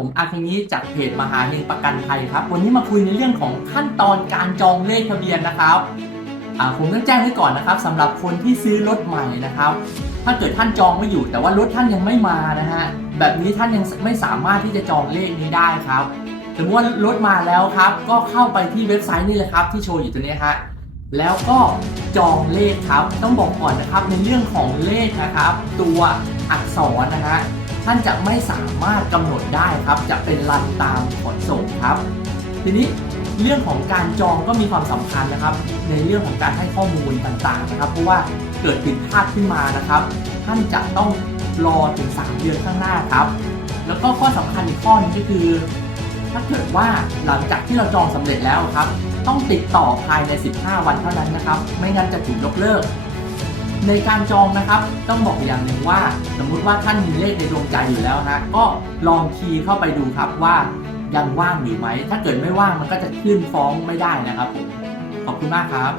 ผมอาคินี้จากเพจมหาเฮงประกันภัยครับ วันนี้มาคุยในเรื่องของขั้นตอนการจองเลขทะเบียนนะครับผมต้องแจ้งไว้ก่อนนะครับสำหรับคนที่ซื้อรถใหม่นะครับ ถ้าเกิดท่านจองไว้อยู่ แต่ว่ารถท่านยังไม่มานะฮะแบบนี้ท่านยังไม่สามารถที่จะจองเลขนี้ได้ครับสมมติว่ารถมาแล้วครับ ก็เข้าไปที่เว็บไซต์นี่เลยครับ ที่โชว์อยู่ตัวนี้ฮะแล้วก็จองเลขครับ ต้องบอกก่อนนะครับในเรื่องของเลขนะครับ ตัวอักษรนะฮะ ท่านจะไม่สามารถกำหนดได้ครับ จะเป็นรันตามขนส่งครับ ทีนี้เรื่องของการจองก็มีความสำคัญนะครับ ในเรื่องของการให้ข้อมูลต่างๆนะครับ เพราะว่าเกิดผิดพลาดขึ้นมานะครับ ท่านจะต้องรอถึง 3 เดือนข้างหน้าครับ แล้วก็ข้อสำคัญอีกข้อนึงก็คือ ถ้าเกิดว่าหลังจากที่เราจองสำเร็จแล้วครับ ต้องติดต่อภายใน 15 วันเท่านั้นนะครับ ไม่งั้นจะถูกยกเลิก ในการจองนะครับต้องบอกอย่างหนึ่งว่า สมมุติว่าท่านมีเลขในดวงใจอยู่แล้วนะก็ลองคีย์เข้าไปดูครับว่ายังว่างอยู่ไหม ถ้าเกิดไม่ว่างมันก็จะขึ้นฟ้องไม่ได้นะครับผมขอบคุณมากครับ